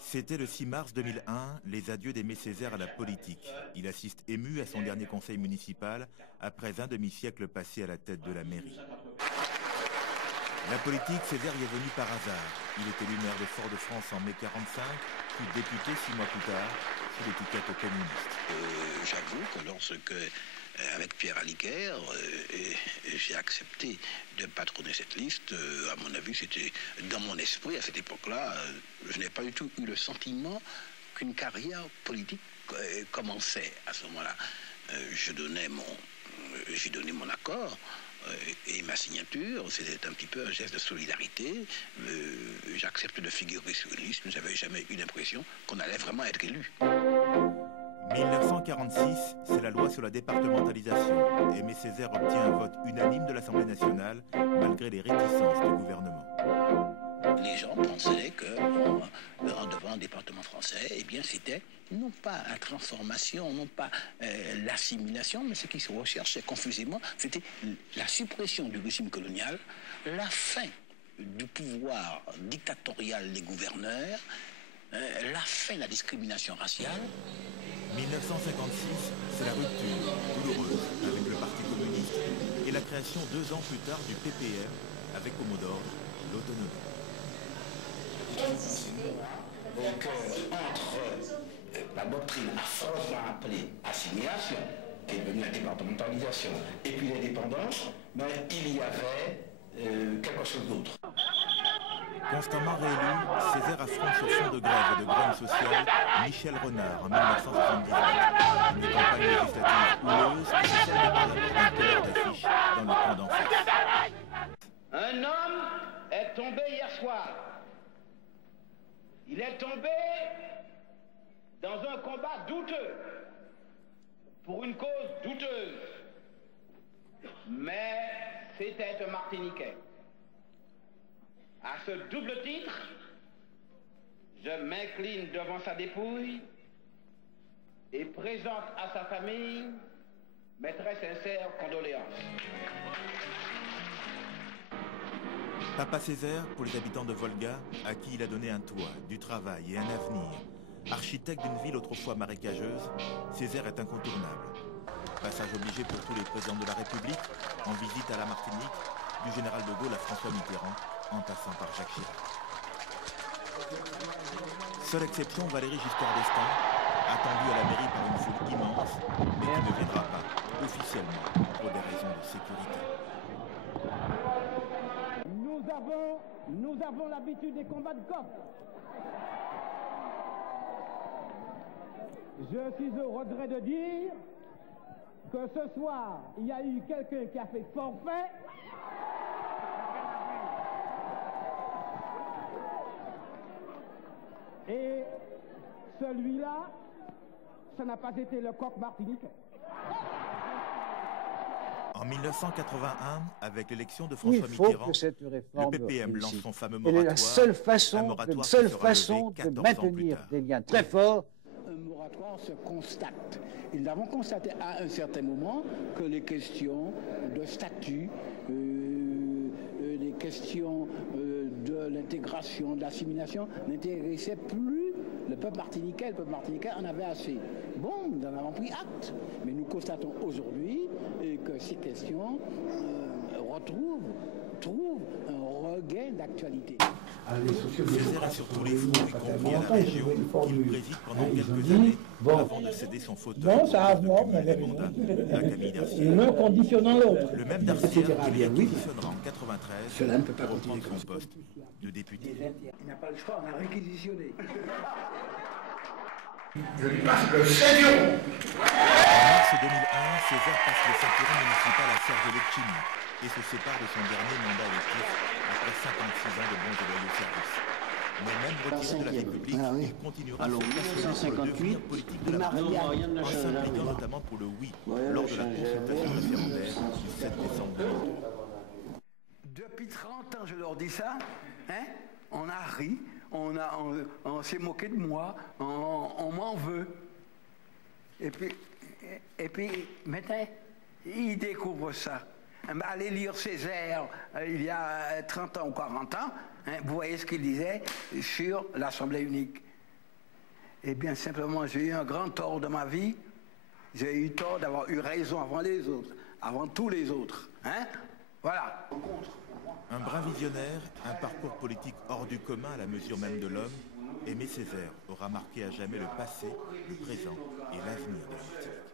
C'était le 6 mars 2001, les adieux d'Aimé Césaire à la politique. Il assiste ému à son dernier conseil municipal après un demi-siècle passé à la tête de la mairie. La politique, Césaire y est venu par hasard. Il est élu maire de Fort-de-France en mai 1945, puis député 6 mois plus tard, sous l'étiquette communiste. J'avoue que lorsque, avec Pierre Aliquer, j'ai accepté de patronner cette liste, à mon avis, c'était dans mon esprit, à cette époque-là, je n'ai pas du tout eu le sentiment qu'une carrière politique commençait à ce moment-là. J'ai donné mon accord. Et ma signature, c'était un petit peu un geste de solidarité. J'accepte de figurer sur une liste. Je n'avais jamais eu l'impression qu'on allait vraiment être élu. 1946, c'est la loi sur la départementalisation. Aimé Césaire obtient un vote unanime de l'Assemblée nationale, malgré les réticences du gouvernement. Les gens pensaient qu'en devenant département français, eh bien, c'était non pas la transformation, non pas l'assimilation, mais ce qui se recherchait confusément, c'était la suppression du régime colonial, la fin du pouvoir dictatorial des gouverneurs, la fin de la discrimination raciale. 1956, c'est la rupture douloureuse avec le Parti communiste et la création 2 ans plus tard du PPR avec au mot d'ordre l'autonomie. Donc, entre la doctrine affreusement appelée assimilation, qui est devenue la départementalisation, et puis l'indépendance, ben, il y avait quelque chose d'autre. Constamment réélu, Césaire affronte sur fond de grève et de grogne sociale Michel Renard en 1978. Une campagne législative houleuse qui se solde par la mort d'un colleur d'affiches dans le camp d'en face. Un homme est tombé hier soir. Il est tombé dans un combat douteux, pour une cause douteuse. Mais c'était un Martiniquais. À ce double titre, je m'incline devant sa dépouille et présente à sa famille mes très sincères condoléances. Papa Césaire, pour les habitants de Volga, à qui il a donné un toit, du travail et un avenir. Architecte d'une ville autrefois marécageuse, Césaire est incontournable. Passage obligé pour tous les présidents de la République, en visite à la Martinique, du général de Gaulle à François Mitterrand, en passant par Jacques Chirac. Seule exception, Valéry Giscard d'Estaing, attendue à la mairie par une foule immense, mais qui ne viendra pas, officiellement, pour des raisons de sécurité. Nous avons l'habitude des combats de coq. Je suis au regret de dire que ce soir, il y a eu quelqu'un qui a fait forfait. Et celui-là, ça n'a pas été le coq martiniquais. En 1981, avec l'élection de François Mitterrand, le PPM lance son fameux moratoire. Elle est la seule façon de maintenir des liens très forts. Un moratoire se constate. Et nous avons constaté à un certain moment que les questions de statut, les questions de l'intégration, de l'assimilation n'intéressaient plus le peuple martiniquais. Le peuple martiniquais en avait assez. Bon, nous en avons pris acte. Mais nous constatons aujourd'hui que ces questions trouvent un regain d'actualité. Césaire est sur tous les fronts, y compris à la région, qu'il préside pendant quelques années, avant de céder son fauteuil à Camille Darcière. L'un conditionnant l'autre. Le même Darcière qui les réquisitionnera en 1993 pour reprendre son poste de député. Il n'a pas le choix, on a réquisitionné. Je lui passe le ceinturon. En mars 2001, Césaire passe le ceinturon municipal à Serge Letchimy et se sépare de son dernier mandat électif après 56 ans de bons et loyaux services. Mais même retiré de la République, il continuera son passion pour le devenir politique de la Martinique, en s'impliquant notamment pour le oui lors de la consultation référendaire du 7 décembre 2002. Depuis 30 ans, je leur dis ça, hein? On a ri, on s'est moqué de moi, on m'en veut. Et puis maintenant, ils découvrent ça. Allez lire Césaire il y a 30 ans ou 40 ans, hein, vous voyez ce qu'il disait sur l'Assemblée unique. Eh bien, simplement, j'ai eu un grand tort de ma vie. J'ai eu tort d'avoir eu raison avant les autres, avant tous les autres. Hein? Voilà. Un brin visionnaire, un parcours politique hors du commun à la mesure même de l'homme, Aimé Césaire aura marqué à jamais le passé, le présent et l'avenir de la Martinique.